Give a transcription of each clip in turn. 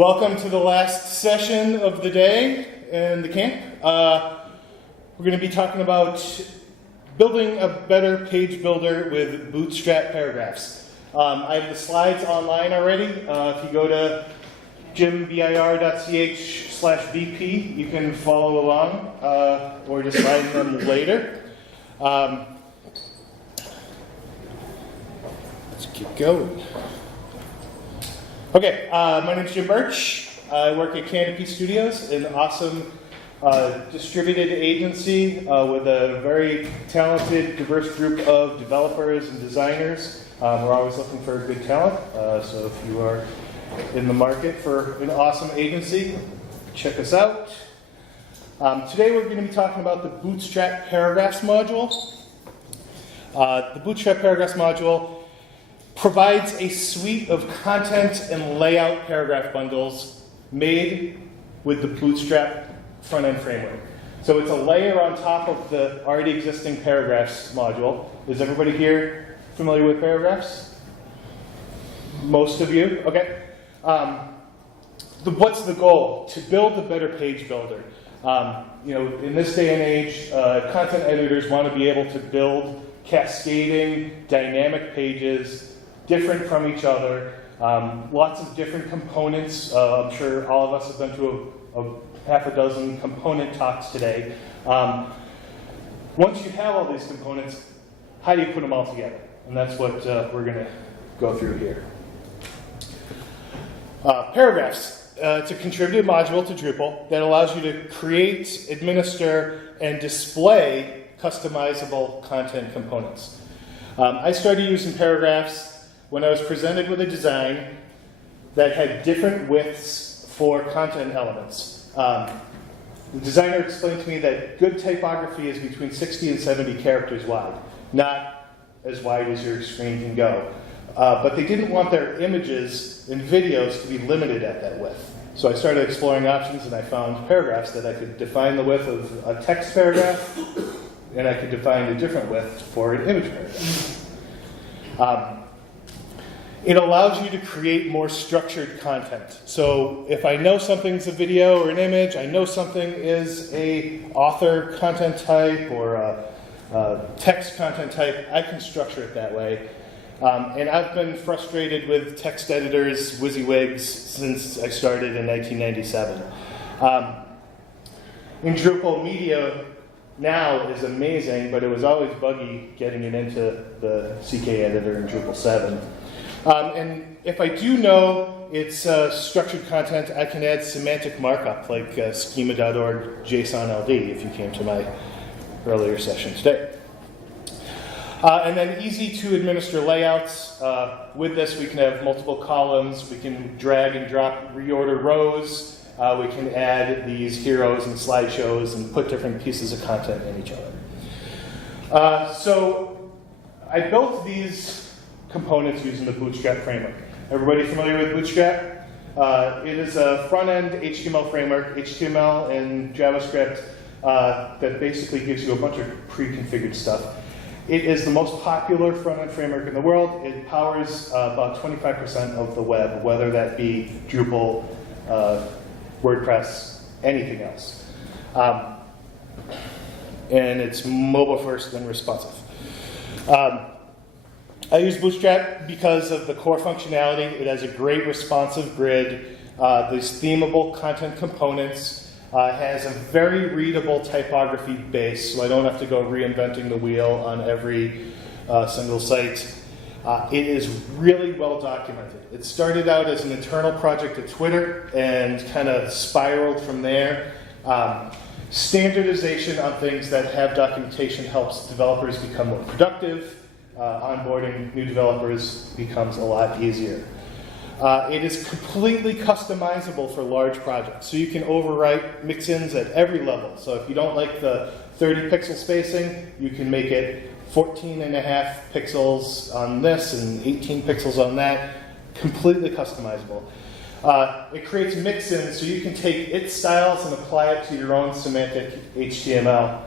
Welcome to the last session of the day in the camp. We're going to be talking about building a better page builder with Bootstrap Paragraphs. I have the slides online already. If you go to jimbir.ch/VP, you can follow along or just find them later. Let's keep going. Okay, my name is Jim Birch. I work at Canopy Studios, an awesome distributed agency with a very talented, diverse group of developers and designers. We're always looking for good talent, so if you are in the market for an awesome agency, check us out. Today we're going to be talking about the Bootstrap Paragraphs module. The Bootstrap Paragraphs module provides a suite of content and layout paragraph bundles made with the Bootstrap front-end framework. So it's a layer on top of the already existing paragraphs module. Is everybody here familiar with paragraphs? Most of you? Okay. What's the goal? To build a better page builder. In this day and age, content editors want to be able to build cascading, dynamic pages different from each other, lots of different components. I'm sure all of us have been to a half a dozen component talks today. Once you have all these components, how do you put them all together? And that's what we're going to go through here. Paragraphs. It's a contributed module to Drupal that allows you to create, administer, and display customizable content components. I started using paragraphs when I was presented with a design that had different widths for content elements. The designer explained to me that good typography is between 60 and 70 characters wide, not as wide as your screen can go. But they didn't want their images and videos to be limited at that width. So I started exploring options and I found paragraphs that I could define the width of a text paragraph and I could define a different width for an image paragraph. It allows you to create more structured content. So if I know something's a video or an image, I know something is a author content type or a text content type, I can structure it that way. And I've been frustrated with text editors, WYSIWYGs, since I started in 1997. In Drupal, media now is amazing, but it was always buggy getting it into the CK editor in Drupal 7. And if I do know it's structured content, I can add semantic markup like schema.org JSON LD if you came to my earlier session today. And then easy to administer layouts. With this we can have multiple columns, we can drag and drop reorder rows, we can add these heroes and slideshows and put different pieces of content in each other. So I built these components using the Bootstrap framework. Everybody familiar with Bootstrap? It is a front-end HTML framework, HTML and JavaScript, that basically gives you a bunch of pre-configured stuff. It is the most popular front-end framework in the world. It powers about 25% of the web, whether that be Drupal, WordPress, anything else. And it's mobile first and responsive. I use Bootstrap because of the core functionality. It has a great responsive grid. These themable content components. Has a very readable typography base, so I don't have to go reinventing the wheel on every single site. It is really well documented. It started out as an internal project at Twitter and kind of spiraled from there. Standardization on things that have documentation helps developers become more productive. Onboarding new developers becomes a lot easier. It is completely customizable for large projects. So you can overwrite mix-ins at every level. So if you don't like the 30 pixel spacing, you can make it 14.5 pixels on this and 18 pixels on that. Completely customizable. It creates mix-ins so you can take its styles and apply it to your own semantic HTML.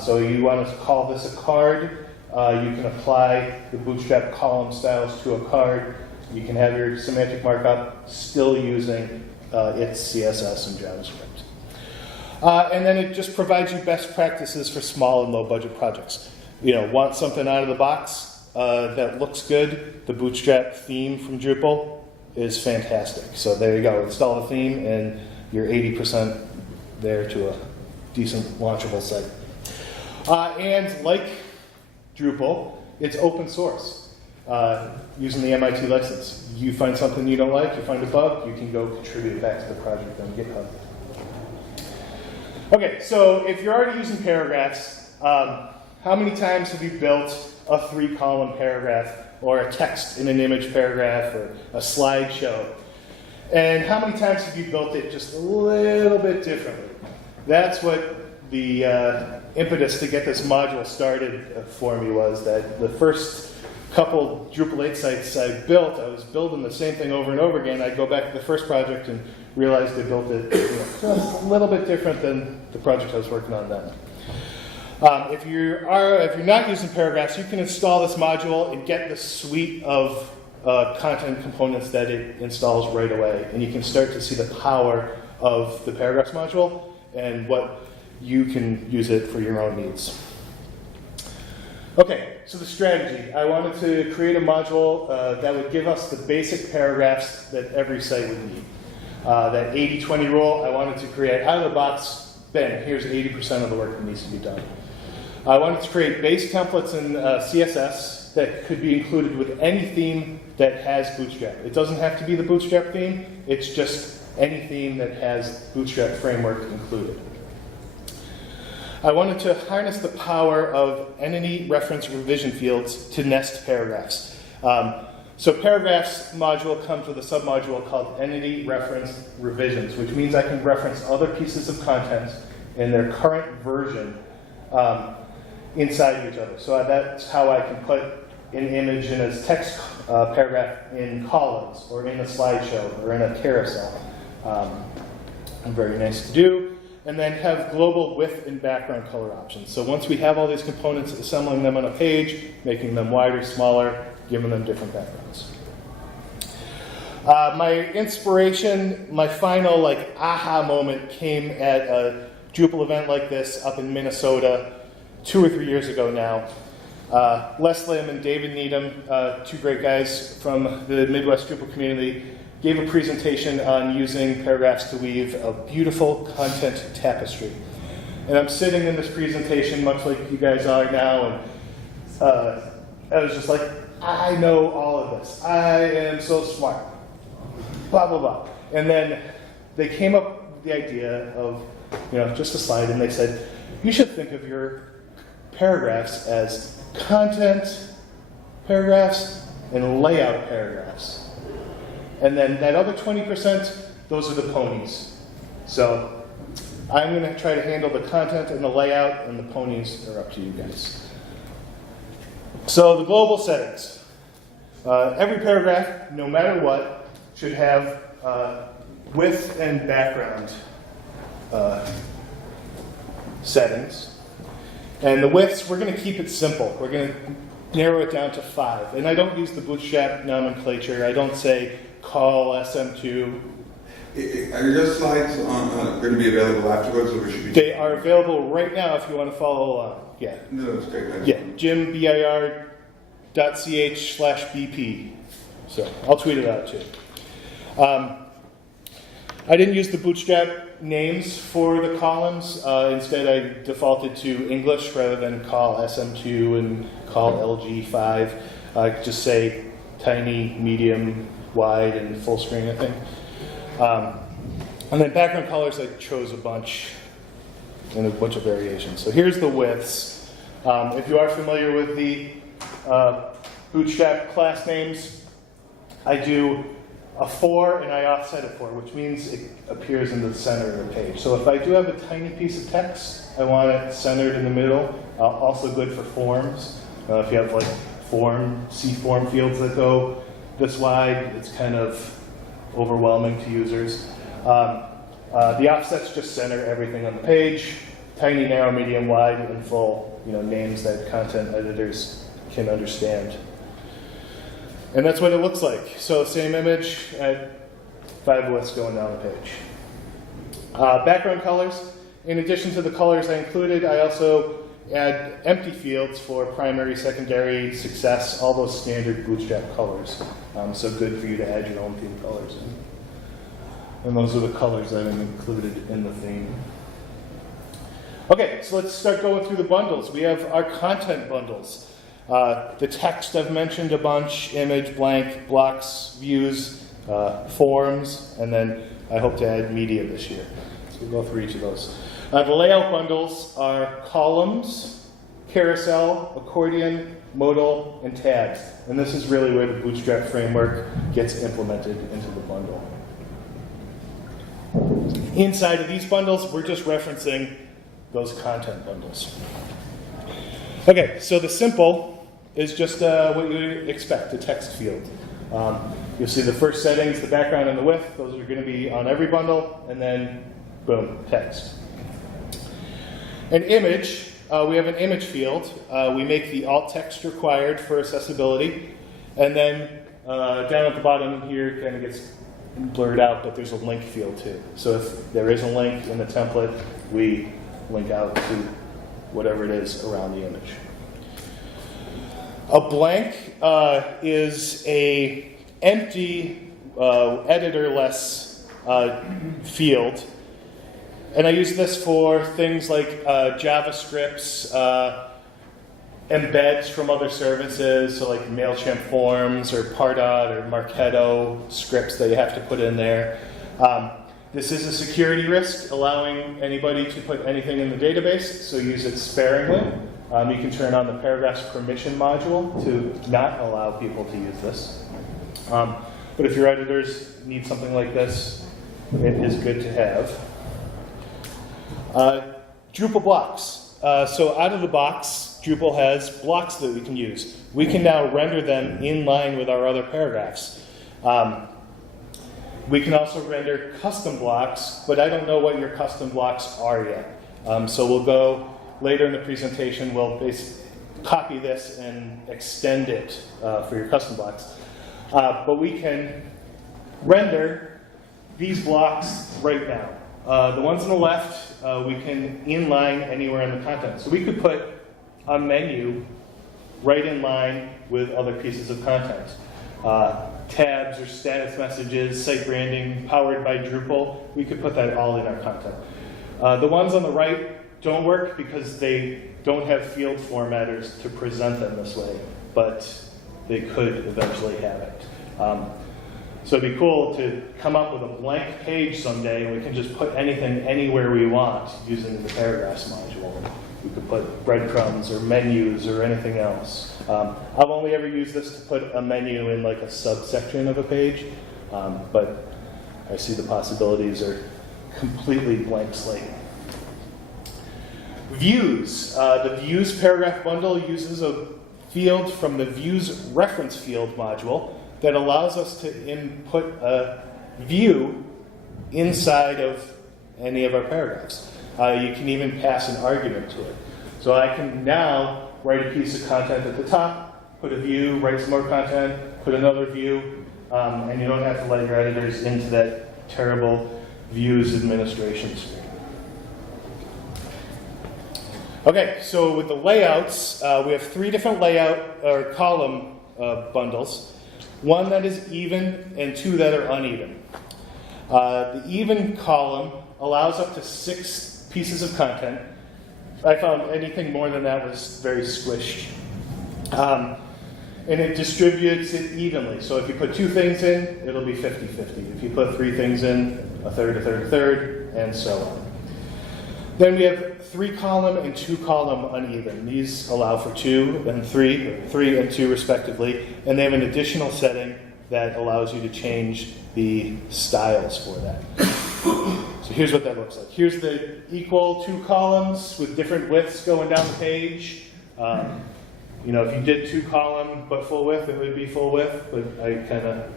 So you want to call this a card. You can apply the Bootstrap column styles to a card. You can have your semantic markup still using its CSS and JavaScript. And then it just provides you best practices for small and low budget projects. Want something out of the box that looks good? The Bootstrap theme from Drupal is fantastic. So there you go, install the theme and you're 80% there to a decent launchable site. And like Drupal, it's open source using the MIT license. You find something you don't like, you find a bug, you can go contribute it back to the project on GitHub. Okay, so if you're already using paragraphs, how many times have you built a 3-column paragraph or a text in an image paragraph or a slideshow? And how many times have you built it just a little bit differently? That's what the impetus to get this module started for me was, that the first couple Drupal 8 sites I built, I was building the same thing over and over again. I'd go back to the first project and realized I built it just a little bit different than the project I was working on then. If you're not using paragraphs, you can install this module and get the suite of content components that it installs right away. And you can start to see the power of the paragraphs module and what you can use it for your own needs. Okay, so the strategy. I wanted to create a module that would give us the basic paragraphs that every site would need. That 80-20 rule, I wanted to create out of the box, bang, here's 80% of the work that needs to be done. I wanted to create base templates in CSS that could be included with any theme that has Bootstrap. It doesn't have to be the Bootstrap theme, it's just any theme that has Bootstrap framework included. I wanted to harness the power of entity reference revision fields to nest paragraphs. So paragraphs module comes with a submodule called entity reference revisions, which means I can reference other pieces of content in their current version inside of each other. So that's how I can put an image in a text paragraph in columns, or in a slideshow, or in a carousel. Very nice to do. And then have global width and background color options. So once we have all these components, assembling them on a page, making them wider, smaller, giving them different backgrounds. My inspiration, my final aha moment came at a Drupal event like this up in Minnesota 2 or 3 years ago now. Les Lim and David Needham, 2 great guys from the Midwest Drupal community, gave a presentation on using paragraphs to weave a beautiful content tapestry. And I'm sitting in this presentation, much like you guys are now, and I was just like, I know all of this. I am so smart. Blah, blah, blah. And then they came up with the idea of, just a slide, and they said, you should think of your paragraphs as content paragraphs and layout paragraphs. And then that other 20%, those are the ponies. So I'm going to try to handle the content and the layout, and the ponies are up to you guys. So the global settings. Every paragraph, no matter what, should have width and background settings. And the widths, we're going to keep it simple. We're going to narrow it down to 5. And I don't use the Bootstrap nomenclature. I don't say call SM2. Are your slides going to be available afterwards, or should we? They are available right now if you want to follow along. Yeah. No, that's great. Yeah, jimbir.ch/BP. So I'll tweet it out too. I didn't use the Bootstrap names for the columns. Instead, I defaulted to English rather than call SM2 and call LG5. Just say tiny, medium, wide, and full screen, I think. And then background colors, I chose a bunch and a bunch of variations. So here's the widths. If you are familiar with the Bootstrap class names, I do a 4 and I offset a 4, which means it appears in the center of the page. So if I do have a tiny piece of text, I want it centered in the middle. Also good for forms. If you have C-form fields that go this wide, it's kind of overwhelming to users. The offsets just center everything on the page. Tiny, narrow, medium, wide, and full, names that content editors can understand. And that's what it looks like. So same image at 5 widths going down the page. Background colors. In addition to the colors I included, I also add empty fields for primary, secondary, success, all those standard Bootstrap colors. So good for you to add your own theme colors in. And those are the colors that I've included in the theme. Okay, so let's start going through the bundles. We have our content bundles. The text I've mentioned a bunch, image, blank, blocks, views, forms, and then I hope to add media this year. So we'll go through each of those. The layout bundles are columns, carousel, accordion, modal, and tags. And this is really where the Bootstrap framework gets implemented into the bundle. Inside of these bundles, we're just referencing those content bundles. Okay, so the simple is just what you would expect, a text field. You'll see the first settings, the background and the width, those are going to be on every bundle, and then boom, text. An image, we have an image field. We make the alt text required for accessibility, and then down at the bottom here, it kind of gets blurred out, but there's a link field too. So if there is a link in the template, we link out to whatever it is around the image. A blank is a empty, editor-less field. And I use this for things like JavaScripts, embeds from other services, so like MailChimp forms or Pardot or Marketo scripts that you have to put in there. This is a security risk, allowing anybody to put anything in the database, so use it sparingly. You can turn on the Paragraphs permission module to not allow people to use this. But if your editors need something like this, it is good to have. Drupal blocks. So out of the box, Drupal has blocks that we can use. We can now render them in line with our other paragraphs. We can also render custom blocks, but I don't know what your custom blocks are yet. So we'll go later in the presentation, we'll copy this and extend it for your custom blocks. But we can render these blocks right now. The ones on the left, we can inline anywhere in the content. So we could put a menu right in line with other pieces of content. Tabs or status messages, site branding, powered by Drupal, we could put that all in our content. The ones on the right don't work because they don't have field formatters to present them this way, but they could eventually have it. So it'd be cool to come up with a blank page someday and we can just put anything anywhere we want using the Paragraphs module. We could put breadcrumbs or menus or anything else. I've only ever used this to put a menu in like a subsection of a page, but I see the possibilities are completely blank slate. Views. The Views paragraph bundle uses a field from the Views reference field module that allows us to input a view inside of any of our paragraphs. You can even pass an argument to it. So I can now write a piece of content at the top, put a view, write some more content, put another view, and you don't have to let your editors into that terrible views administration screen. Okay, so with the layouts, we have 3 different layout or column bundles. 1 that is even and 2 that are uneven. The even column allows up to 6 pieces of content. I found anything more than that was very squished. And it distributes it evenly. So if you put 2 things in, it'll be 50-50. If you put 3 things in, a third, a third, a third, and so on. Then we have 3 column and 2 column uneven. These allow for 2 and 3, or 3 and 2 respectively, and they have an additional setting that allows you to change the styles for that. So here's what that looks like. Here's the equal 2 columns with different widths going down the page. You know, if you did 2 column but full width, it would be full width, but I kind of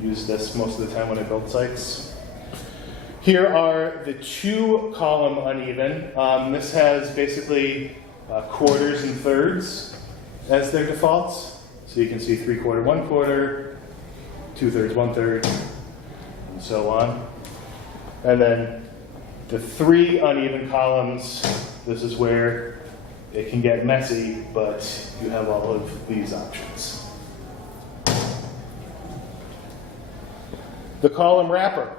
use this most of the time when I build sites. Here are the 2 column uneven. This has basically quarters and thirds as their defaults. So you can see 3/4, 1/4, 2/3, 1/3. and so on. And then the 3 uneven columns, this is where it can get messy, but you have all of these options. The column wrapper.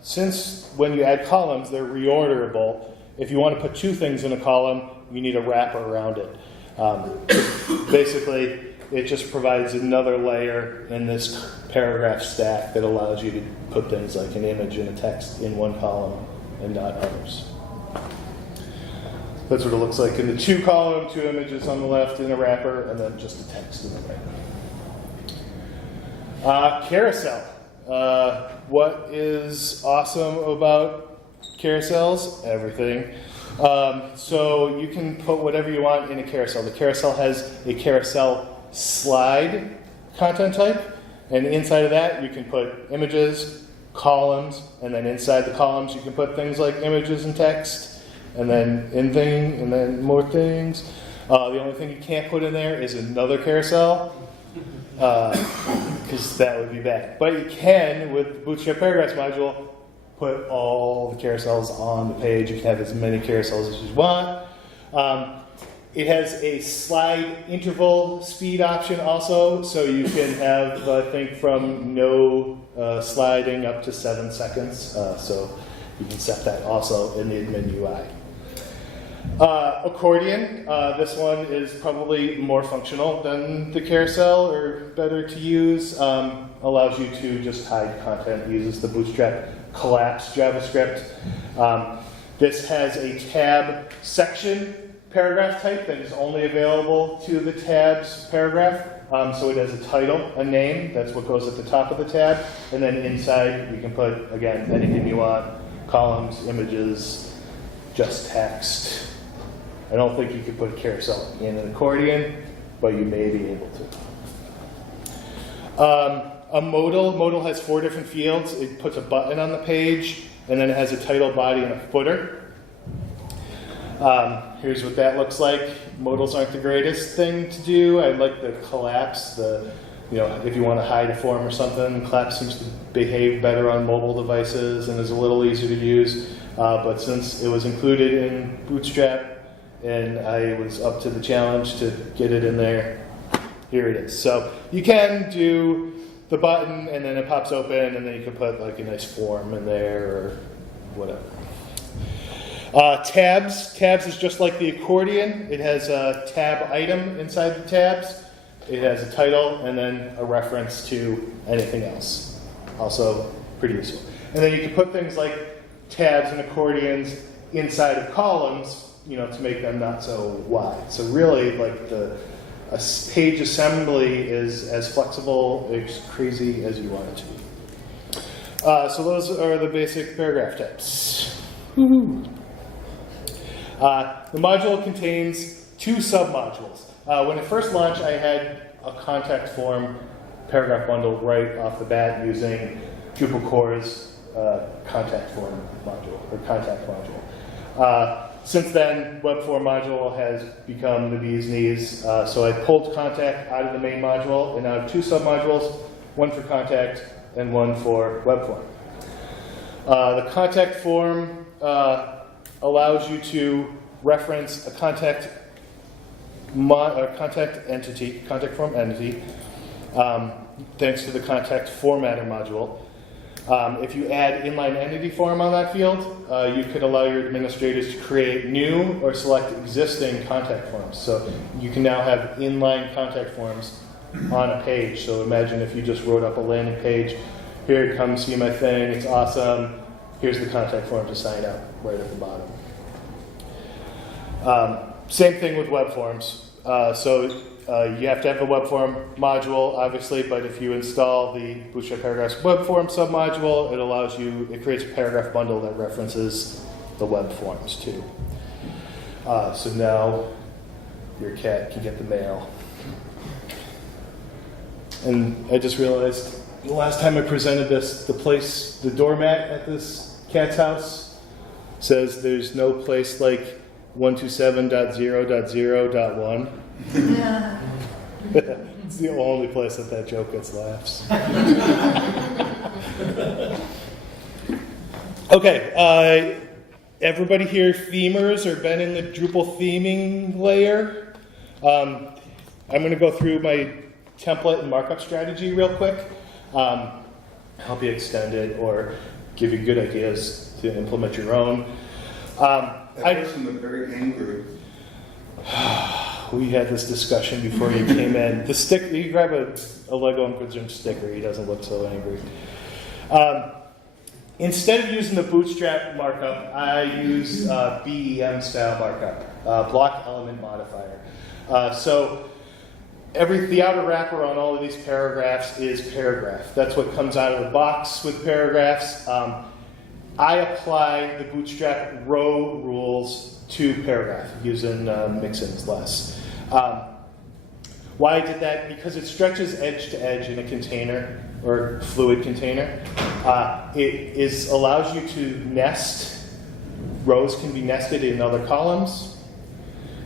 Since when you add columns, they're reorderable. If you want to put 2 things in a column, you need a wrapper around it. Basically, it just provides another layer in this paragraph stack that allows you to put things like an image and a text in one column and not others. That's what it looks like in the 2 column, 2 images on the left in a wrapper, and then just a text in the right. Carousel. What is awesome about carousels? Everything. So you can put whatever you want in a carousel. The carousel has a carousel slide content type, and inside of that you can put images, columns, and then inside the columns you can put things like images and text, and then and then more things. The only thing you can't put in there is another carousel, because that would be bad. But you can, with the Bootstrap Paragraphs module, put all the carousels on the page. You can have as many carousels as you want. It has a slide interval speed option also, so you can have, I think, from no sliding up to 7 seconds. So you can set that also in the admin UI. Accordion, this one is probably more functional than the carousel, or better to use. Allows you to just hide content, uses the Bootstrap collapse JavaScript. This has a tab section paragraph type that is only available to the tabs paragraph. So it has a title, a name, that's what goes at the top of the tab, and then inside you can put, again, anything you want, columns, images, just text. I don't think you could put a carousel in an accordion, but you may be able to. A modal has 4 different fields. It puts a button on the page, and then it has a title, body, and a footer. Here's what that looks like. Modals aren't the greatest thing to do. I like the collapse. If you want to hide a form or something, collapse seems to behave better on mobile devices and is a little easier to use. But since it was included in Bootstrap, and I was up to the challenge to get it in there, here it is. So you can do the button, and then it pops open, and then you can put like a nice form in there or whatever. Tabs is just like the accordion. It has a tab item inside the tabs. It has a title and then a reference to anything else. Also pretty useful. And then you can put things like tabs and accordions inside of columns, to make them not so wide. So really, like a page assembly is as flexible, as crazy as you want it to be. So those are the basic paragraph types. Woo-hoo. The module contains 2 submodules. When it first launched, I had a contact form paragraph bundle right off the bat using Drupal core's contact form module, or contact module. Since then, web form module has become the bee's knees, so I pulled contact out of the main module, and now I have 2 submodules, one for contact and one for web form. The contact form allows you to reference a contact form entity, thanks to the contact formatter module. If you add inline entity form on that field, you could allow your administrators to create new or select existing contact forms. So you can now have inline contact forms on a page. So imagine if you just wrote up a landing page. Here, come see my thing, it's awesome. Here's the contact form to sign up right at the bottom. Same thing with web forms. You have to have the web form module, obviously, but if you install the Bootstrap Paragraphs web form submodule, it creates a paragraph bundle that references the web forms too. So now your cat can get the mail. And I just realized the last time I presented this, the doormat at this cat's house says there's no place like 127.0.0.1. It's the only place that that joke gets laughs. Okay, everybody here themers or been in the Drupal theming layer? I'm going to go through my template and markup strategy real quick. Help you extend it or give you good ideas to implement your own. That person looked very angry. We had this discussion before you came in. The stick, you grab a Lego and Prism sticker, he doesn't look so angry. Instead of using the Bootstrap markup, I use BEM style markup, block element modifier. So the outer wrapper on all of these paragraphs is paragraph. That's what comes out of the box with paragraphs. I apply the Bootstrap row rules to paragraph using mixins less. Why I did that? Because it stretches edge to edge in a container or fluid container. It allows you to nest. Rows can be nested in other columns.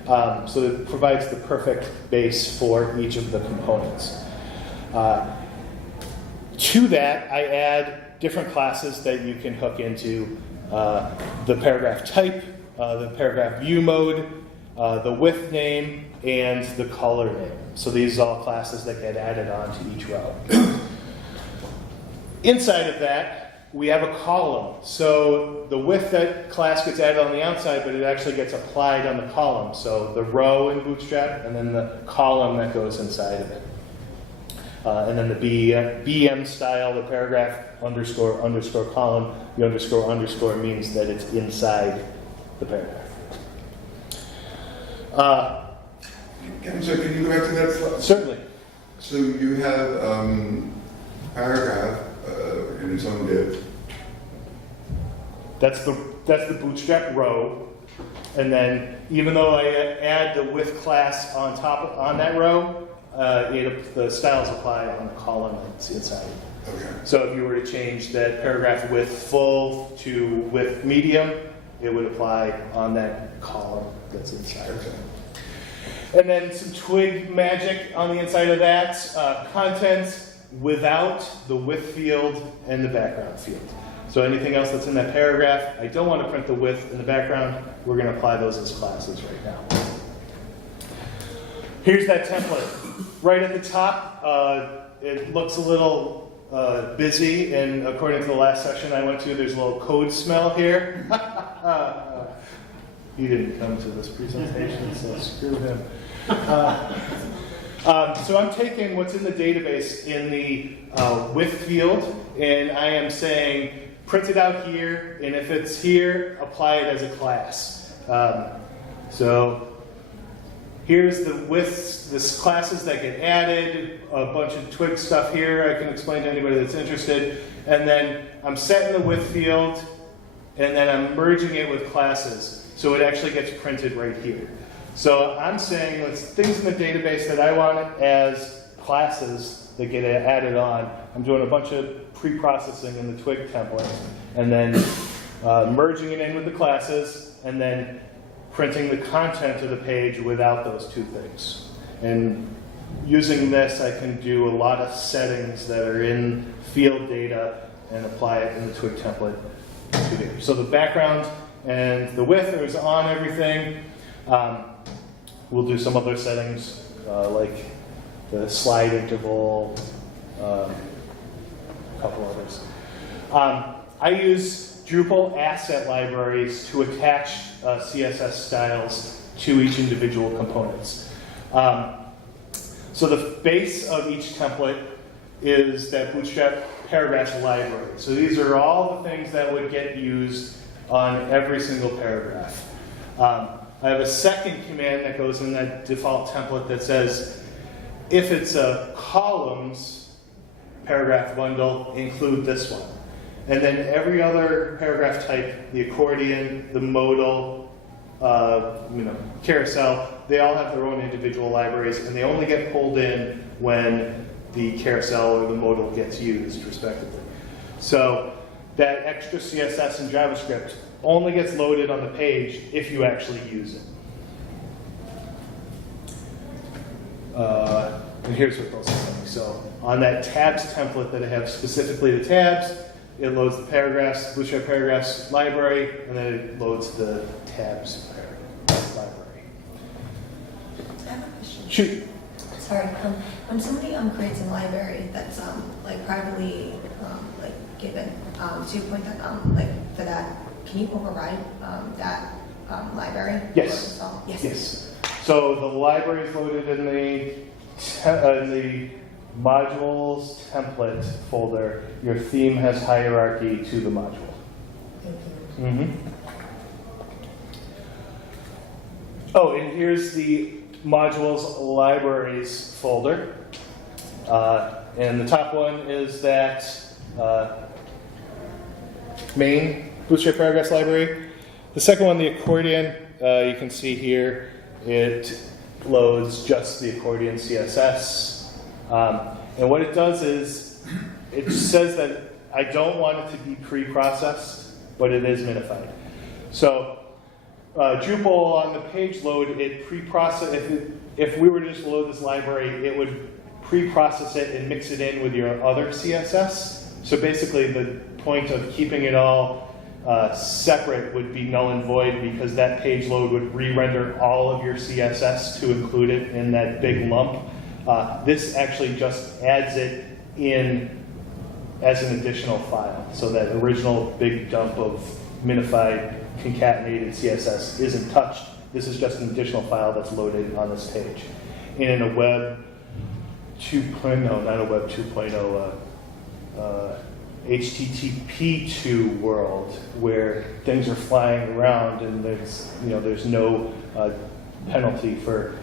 So it provides the perfect base for each of the components. To that, I add different classes that you can hook into the paragraph type, the paragraph view mode, the width name, and the color name. So these are all classes that get added on to each row. Inside of that, we have a column. So the width that class gets added on the outside, but it actually gets applied on the column. So the row in Bootstrap, and then the column that goes inside of it. And then the BM style, the paragraph underscore underscore column, the underscore underscore means that it's inside the paragraph. So can you go back to that slide? Certainly. So you have paragraph in its own div. That's the Bootstrap row, and then even though I add the width class on that row, the styles apply on the column that's inside. Okay. So if you were to change that paragraph width full to width medium, it would apply on that column that's inside. Okay. And then some twig magic on the inside of that, content without the width field and the background field. So anything else that's in that paragraph, I don't want to print the width in the background. We're going to apply those as classes right now. Here's that template. Right at the top, it looks a little busy, and according to the last session I went to, there's a little code smell here. He didn't come to this presentation, so screw him. So I'm taking what's in the database in the width field, and I am saying print it out here, and if it's here, apply it as a class. So here's the widths, the classes that get added, a bunch of twig stuff here I can explain to anybody that's interested, and then I'm setting the width field, and then I'm merging it with classes. So it actually gets printed right here. So I'm saying it's things in the database that I want as classes that get added on. I'm doing a bunch of pre-processing in the twig template, and then merging it in with the classes, and then printing the content of the page without those two things. And using this, I can do a lot of settings that are in field data and apply it in the twig template to here. So the background and the width is on everything. We'll do some other settings like the slide interval, a couple others. I use Drupal asset libraries to attach CSS styles to each individual components. So the base of each template is that Bootstrap Paragraphs library. So these are all the things that would get used on every single paragraph. I have a second command that goes in that default template that says, if it's a columns paragraph bundle, include this one. And then every other paragraph type, the accordion, the modal, carousel, they all have their own individual libraries, and they only get pulled in when the carousel or the modal gets used, respectively. So that extra CSS and JavaScript only gets loaded on the page if you actually use it. And here's what those look like. So on that tabs template that I have specifically the tabs, it loads the paragraphs, Bootstrap Paragraphs library, and then it loads the tabs library. I have a question. Shoot. Sorry, when somebody creates a library that's like privately like given to a point that like for that, can you override that library? Yes. Yes. Yes. So the library is loaded in the modules template folder. Your theme has hierarchy to the module. Thank you. Mm-hmm. Oh, and here's the modules libraries folder. And the top one is that main Bootstrap Paragraphs library. The second one, the accordion, you can see here, it loads just the accordion CSS. And what it does is, it says that I don't want it to be pre-processed, but it is minified. So Drupal on the page load, it pre-process. If we were to just load this library, it would pre-process it and mix it in with your other CSS. So basically, the point of keeping it all separate would be null and void, because that page load would re-render all of your CSS to include it in that big lump. This actually just adds it in as an additional file. So that original big dump of minified concatenated CSS isn't touched. This is just an additional file that's loaded on this page. And in a Web 2.0, not a Web 2.0, HTTP2 world where things are flying around and there's no penalty for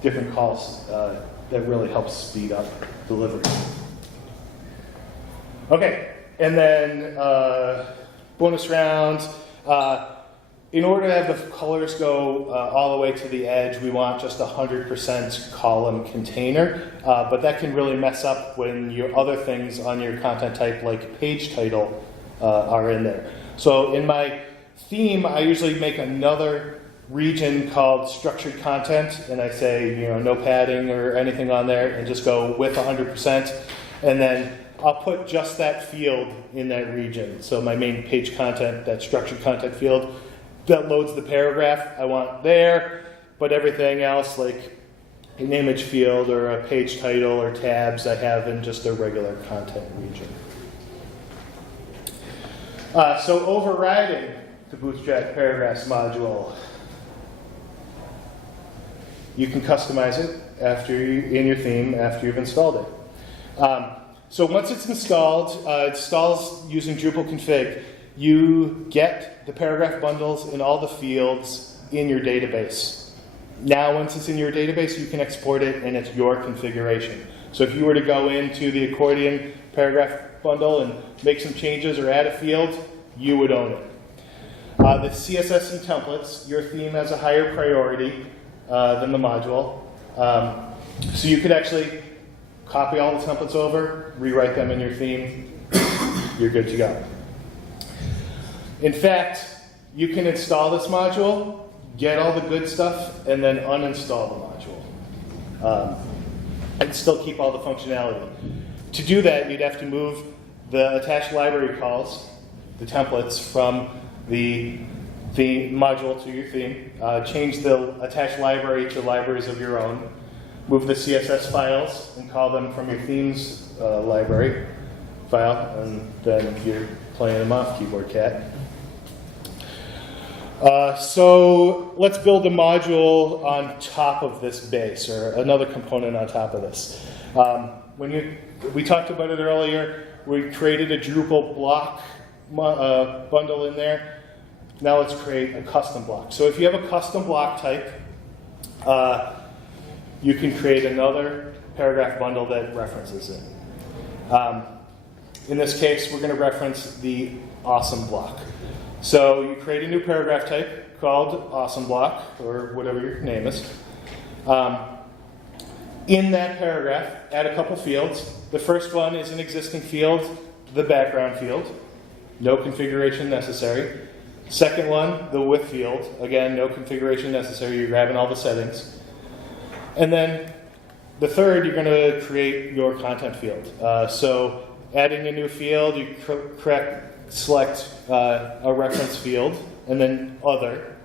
different calls, that really helps speed up delivery. Okay, and then bonus round. In order to have the colors go all the way to the edge, we want just 100% column container, but that can really mess up when your other things on your content type, like page title, are in there. So in my theme, I usually make another region called structured content, and I say, no padding or anything on there, and just go with 100%, and then I'll put just that field in that region. So my main page content, that structured content field, that loads the paragraph I want there, but everything else, like an image field or a page title or tabs, I have in just a regular content region. So overriding the Bootstrap Paragraphs module, you can customize it in your theme after you've installed it. So once it's installed, it installs using Drupal config. You get the paragraph bundles in all the fields in your database. Now, once it's in your database, you can export it, and it's your configuration. So if you were to go into the accordion paragraph bundle and make some changes or add a field, you would own it. The CSS and templates, your theme has a higher priority than the module. So you could actually copy all the templates over, rewrite them in your theme, you're good to go. In fact, you can install this module, get all the good stuff, and then uninstall the module. And still keep all the functionality. To do that, you'd have to move the attached library calls, the templates, from the module to your theme, change the attached library to libraries of your own, move the CSS files and call them from your themes library file, and then you're playing them off, keyboard cat. So let's build a module on top of this base, or another component on top of this. We talked about it earlier. We created a Drupal block bundle in there. Now let's create a custom block. So if you have a custom block type, you can create another paragraph bundle that references it. In this case, we're going to reference the awesome block. So you create a new paragraph type called awesome block, or whatever your name is. In that paragraph, add a couple fields. The first one is an existing field, the background field. No configuration necessary. Second one, the width field. Again, no configuration necessary. You're grabbing all the settings. And then The third, you're going to create your content field. So adding a new field, you select a reference field, and then other.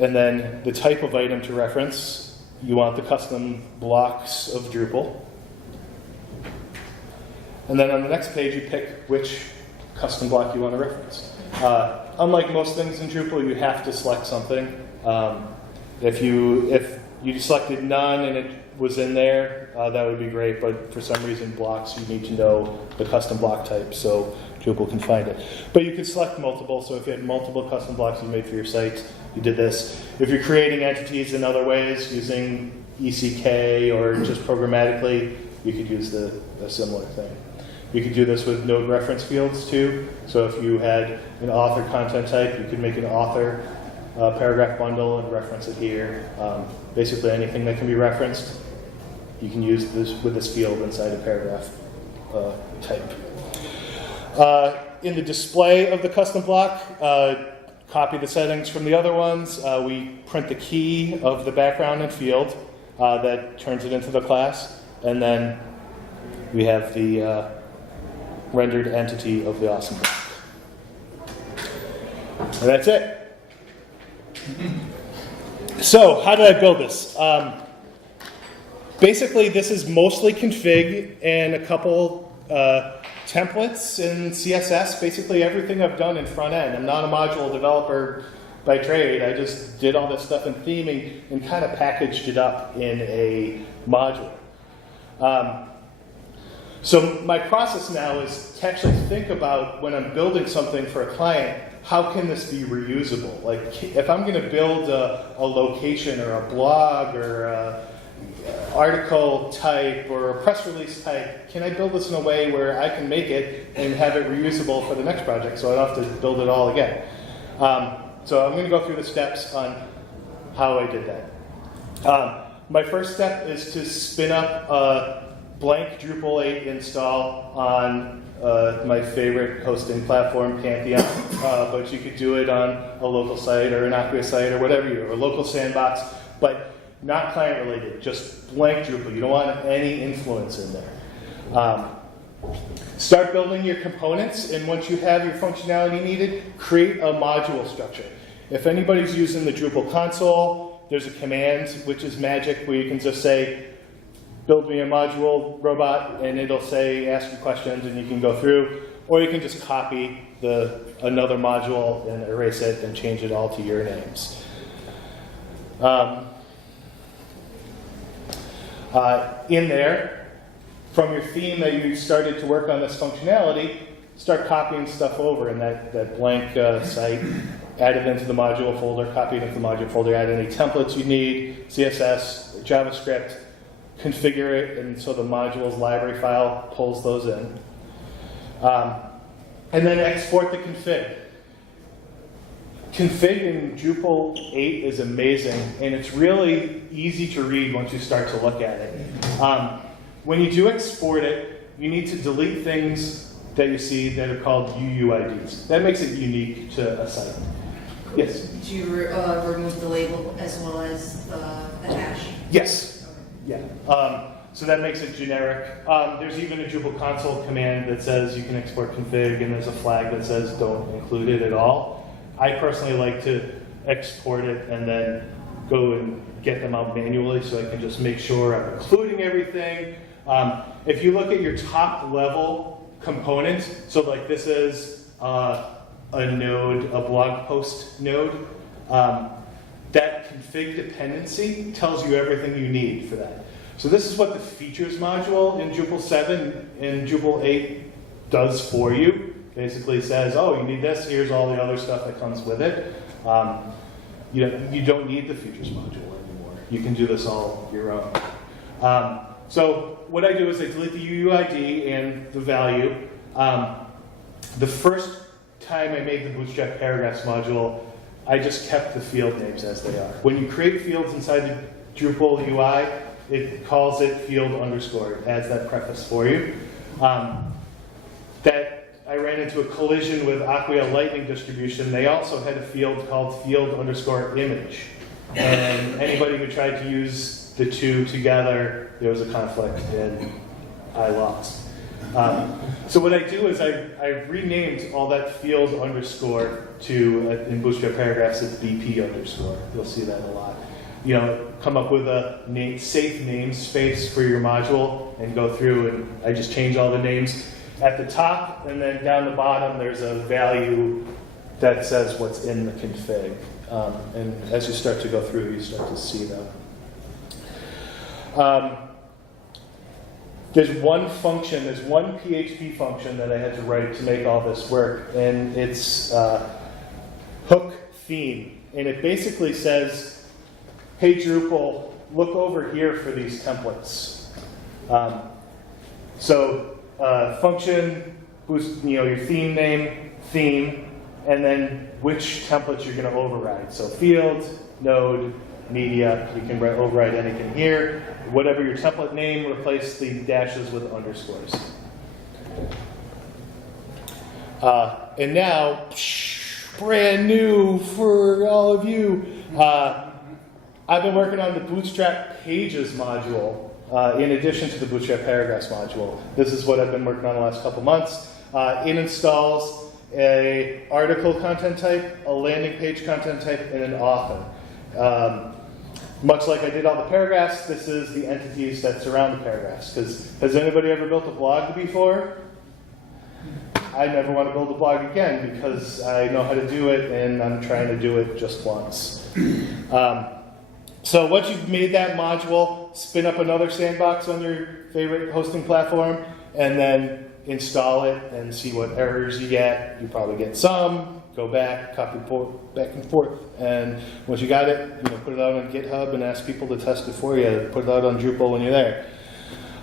And then the type of item to reference, you want the custom blocks of Drupal. And then on the next page, you pick which custom block you want to reference. Unlike most things in Drupal, you have to select something. If you selected none and it was in there, that would be great, but for some reason blocks, you need to know the custom block type so Drupal can find it. But you could select multiple, so if you had multiple custom blocks you made for your site, you did this. If you're creating entities in other ways, using ECK or just programmatically, you could use a similar thing. You could do this with node reference fields too. So if you had an author content type, you could make an author paragraph bundle and reference it here. Basically anything that can be referenced, you can use this with this field inside a paragraph type. In the display of the custom block, copy the settings from the other ones. We print the key of the background and field that turns it into the class. And then we have the rendered entity of the awesome block. And that's it. So, how did I build this? Basically, this is mostly config and a couple templates in CSS. Basically, everything I've done in front end. I'm not a module developer by trade. I just did all this stuff in theming and kind of packaged it up in a module. So my process now is to actually think about when I'm building something for a client, how can this be reusable? Like if I'm going to build a location or a blog or a article type or a press release type, can I build this in a way where I can make it and have it reusable for the next project so I don't have to build it all again? So I'm going to go through the steps on how I did that. My first step is to spin up a blank Drupal 8 install on my favorite hosting platform, Pantheon, but you could do it on a local site or an Acquia site or whatever or a local sandbox, but not client related, just blank Drupal. You don't want any influence in there. Start building your components, and once you have your functionality needed, create a module structure. If anybody's using the Drupal console, there's a command, which is magic, where you can just say, build me a module robot, and it'll say, ask you questions, and you can go through. Or you can just copy another module and erase it and change it all to your names. In there, from your theme that you started to work on this functionality, start copying stuff over in that blank site, add it into the module folder, copy it into the module folder, add any templates you need, CSS, JavaScript, configure it, and so the module's library file pulls those in. And then export the config. Config in Drupal 8 is amazing, and it's really easy to read once you start to look at it. When you do export it, you need to delete things that you see that are called UUIDs. That makes it unique to a site. Yes? Do you remove the label as well as the hash? Yes. Yeah. So that makes it generic. There's even a Drupal console command that says you can export config, and there's a flag that says don't include it at all. I personally like to export it and then go and get them out manually so I can just make sure I'm including everything. If you look at your top level component, so like this is a node, a blog post node, that config dependency tells you everything you need for that. So this is what the features module in Drupal 7 and Drupal 8 does for you. Basically says, oh, you need this, here's all the other stuff that comes with it. You don't need the features module anymore. You can do this all your own. So what I do is I delete the UUID and the value. The first time I made the Bootstrap Paragraphs module, I just kept the field names as they are. When you create fields inside the Drupal UI, it calls it field underscore. It adds that preface for you. I ran into a collision with Acquia Lightning distribution. They also had a field called field underscore image. And anybody who tried to use the two together, there was a conflict and I lost. So what I do is I renamed all that field underscore to, in Bootstrap Paragraphs, it's BP underscore. You'll see that a lot. You know, come up with a safe namespace for your module and go through, and I just change all the names at the top, and then down the bottom there's a value that says what's in the config. And as you start to go through, you start to see them. There's one function, there's one PHP function that I had to write to make all this work, and it's hook theme. And it basically says, hey Drupal, look over here for these templates. Function, your theme name, theme, and then which templates you're going to override. So field, node, media, you can override anything here. Whatever your template name, replace the dashes with underscores. And now, brand new for all of you, I've been working on the Bootstrap Pages module in addition to the Bootstrap Paragraphs module. This is what I've been working on the last couple months. It installs an article content type, a landing page content type, and an author. Much like I did all the paragraphs, this is the entities that surround the paragraphs. Because has anybody ever built a blog before? I never want to build a blog again because I know how to do it and I'm trying to do it just once. So once you've made that module, spin up another sandbox on your favorite hosting platform and then install it and see what errors you get. You probably get some. Go back, copy back and forth, and once you got it, put it out on GitHub and ask people to test it for you. Put it out on Drupal when you're there.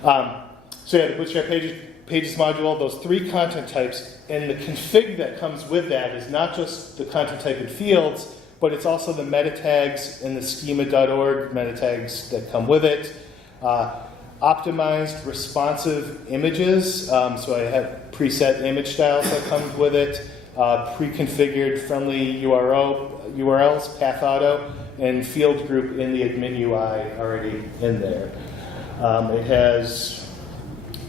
The Bootstrap Pages module, those three content types, and the config that comes with that is not just the content type and fields, but it's also the meta tags and the schema.org meta tags that come with it. Optimized responsive images, so I have preset image styles that come with it. Pre-configured friendly URLs, path auto, and field group in the admin UI already in there. It has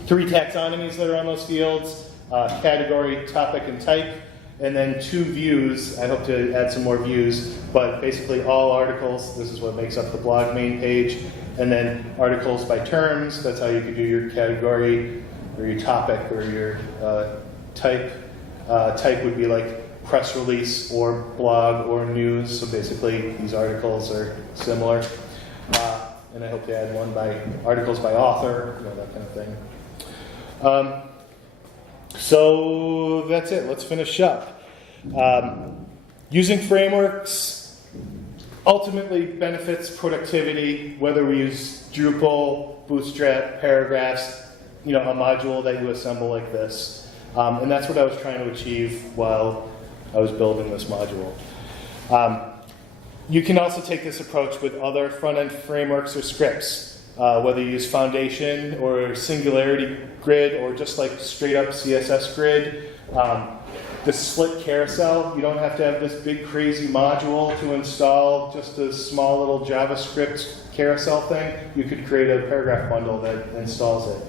3 taxonomies that are on those fields, category, topic, and type, and then 2 views. I hope to add some more views, but basically all articles. This is what makes up the blog main page, and then articles by terms. That's how you could do your category or your topic or your type. Type would be like press release or blog or news. So basically, these articles are similar. And I hope to add one by articles by author, that kind of thing. So that's it. Let's finish up. Using frameworks ultimately benefits productivity, whether we use Drupal, Bootstrap, Paragraphs, a module that you assemble like this. And that's what I was trying to achieve while I was building this module. You can also take this approach with other front-end frameworks or scripts, whether you use Foundation or Singularity Grid or just like straight-up CSS Grid. The split carousel, you don't have to have this big crazy module to install just a small little JavaScript carousel thing. You could create a paragraph bundle that installs it.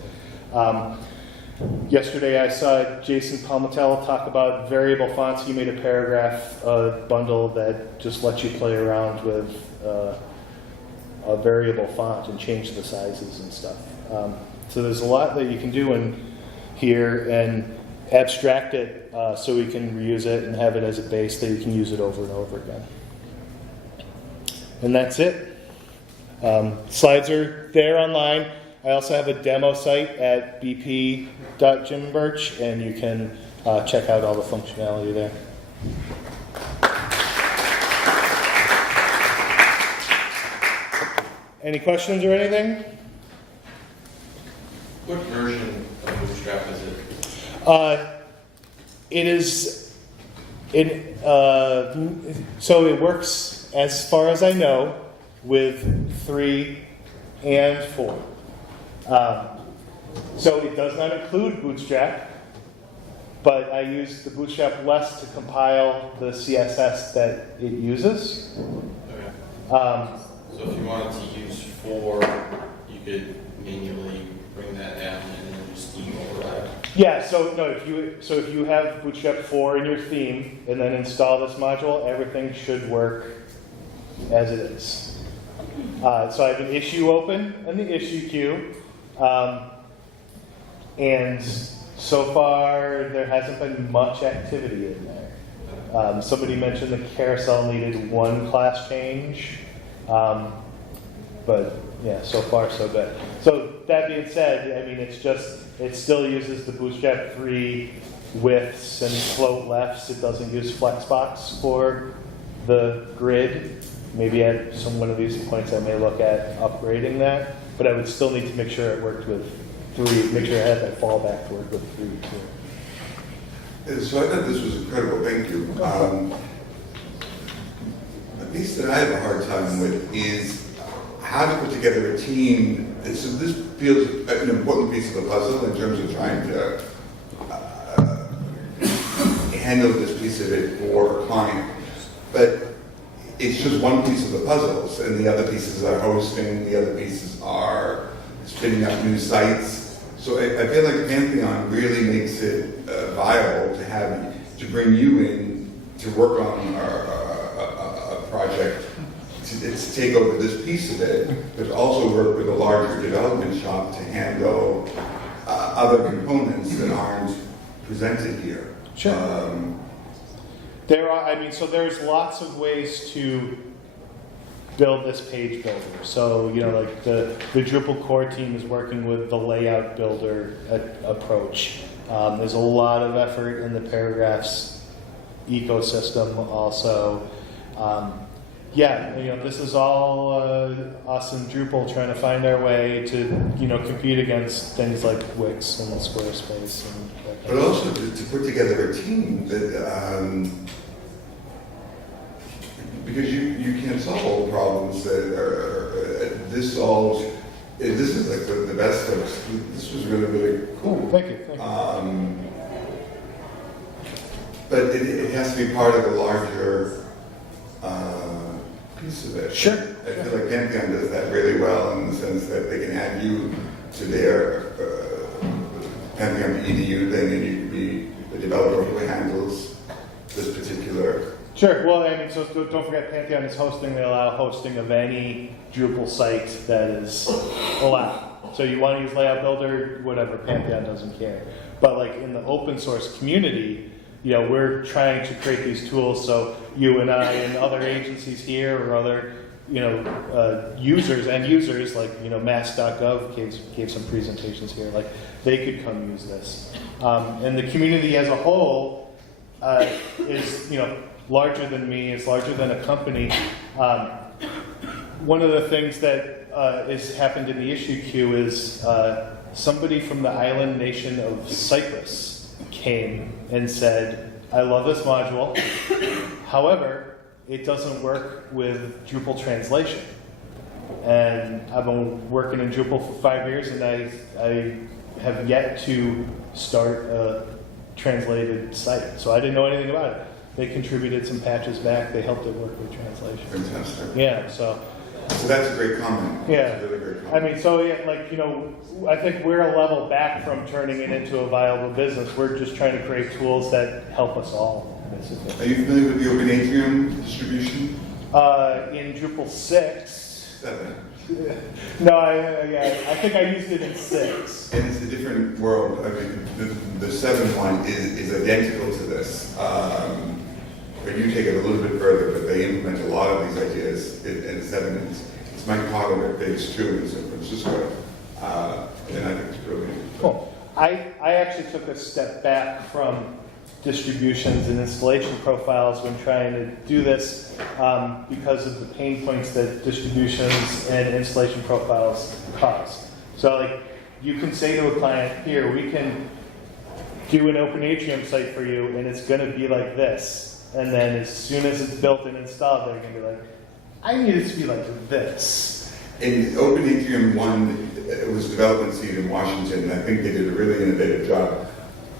Yesterday I saw Jason Palmatello talk about variable fonts. He made a paragraph bundle that just lets you play around with a variable font and change the sizes and stuff. So there's a lot that you can do in here and abstract it so we can reuse it and have it as a base that you can use it over and over again. And that's it. Slides are there online. I also have a demo site at bp.jimbirch, and you can check out all the functionality there. Any questions or anything? What version of Bootstrap is it? So it works, as far as I know, with 3 and 4. So it does not include Bootstrap, but I use the Bootstrap less to compile the CSS that it uses. Okay. So if you wanted to use 4, you could manually bring that down and then just override. Yeah, so no, if you have Bootstrap 4 in your theme and then install this module, everything should work as it is. So I have an issue open in the issue queue, and so far there hasn't been much activity in there. Somebody mentioned the carousel needed one class change, but yeah, so far so good. So that being said, I mean, it still uses the Bootstrap 3 widths and float lefts. It doesn't use Flexbox for the grid. Maybe at one of these points I may look at upgrading that, but I would still need to make sure it worked with 3, make sure I had that fallback to work with 3 too. So I thought this was incredible, thank you. A piece that I have a hard time with is how to put together a team. So this feels an important piece of the puzzle in terms of trying to handle this piece of it for a client. But it's just one piece of the puzzles, and the other pieces are hosting, the other pieces are spinning up new sites. So I feel like Pantheon really makes it viable to bring you in to work on a project, to take over this piece of it, but also work with a larger development shop to handle other components that aren't presented here. Sure. So there's lots of ways to build this page builder. So, like the Drupal core team is working with the layout builder approach. There's a lot of effort in the paragraphs ecosystem also. This is all us in Drupal trying to find our way to, compete against things like Wix and Squarespace. But also to put together a team that, because you can't solve all the problems that are, this solves, this is like the best of, this was really, really cool. Thank you. But it has to be part of a larger piece of it. Sure. I feel like Pantheon does that really well in the sense that they can add you to their Pantheon EDU thing, and you can be the developer who handles this particular. Sure. Well, so don't forget Pantheon is hosting. They allow hosting of any Drupal site that is allowed. So you want to use Layout Builder, whatever, Pantheon doesn't care. But like in the open source community, we're trying to create these tools so you and I and other agencies here or other, users like, mass.gov gave some presentations here, like they could come use this. And the community as a whole is, larger than me, it's larger than a company. One of the things that has happened in the issue queue is somebody from the island nation of Cyprus came and said, I love this module, however, it doesn't work with Drupal translation. And I've been working in Drupal for 5 years, and I have yet to start a translated site. So I didn't know anything about it. They contributed some patches back. They helped it work with translation. Fantastic. Yeah, so that's a great comment. yeah. That's a really great comment. I mean, so yeah, I think we're a level back from turning it into a viable business. We're just trying to create tools that help us all, basically. Are you familiar with the Open Atrium distribution? In Drupal 6. 7. No, I think I used it in 6. And it's a different world. I mean, the 7 one is identical to this. But you take it a little bit further, but they implement a lot of these ideas in 7. It's Mike Potter at phase 2 in San Francisco. And I think it's brilliant. Cool. I actually took a step back from distributions and installation profiles when trying to do this because of the pain points that distributions and installation profiles cause. So like you can say to a client, here, we can do an Open Atrium site for you and it's going to be like this. And then as soon as it's built and installed, they're going to be like, I need it to be like this. And Open Atrium 1, it was development seed in Washington, and I think they did a really innovative job.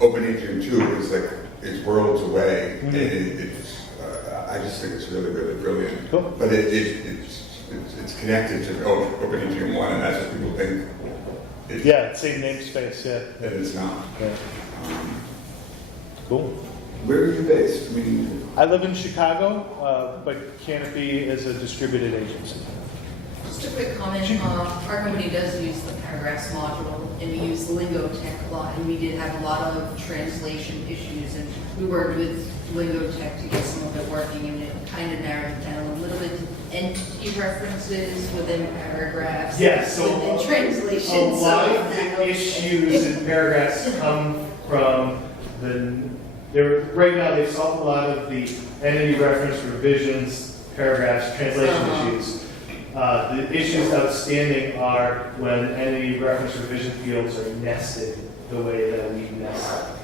Open Atrium 2 is like, it's worlds away. Mm-hmm. And I just think it's really, really brilliant. Cool. But it's it's connected to OpenAGM1, and that's what people think. Yeah, same namespace, yeah. That it's not. Yeah. Um, Cool. Where are you based? I mean, I live in Chicago, but Canopy is a distributed agency. Just a quick comment, our company does use the Paragraphs module, and we use Lingo Tech a lot, and we did have a lot of translation issues, and we worked with Lingo Tech to get some of it working, and it kind of narrowed it down a little bit to entity references within paragraphs. Yeah, so within translation. a lot so of the issues in paragraphs come from right now they've solved a lot of the entity reference revisions, paragraphs, translation issues. The issues outstanding are when entity reference revision fields are nested the way that we nest them.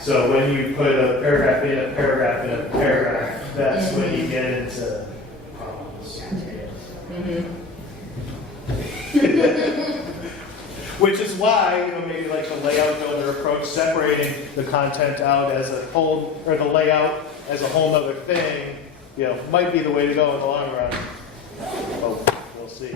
So when you put a paragraph in a paragraph in a paragraph, that's when you get into problems. Which is why, maybe like the layout builder approach, separating the content out as a whole, or the layout as a whole other thing, might be the way to go in the long run. Oh, we'll see.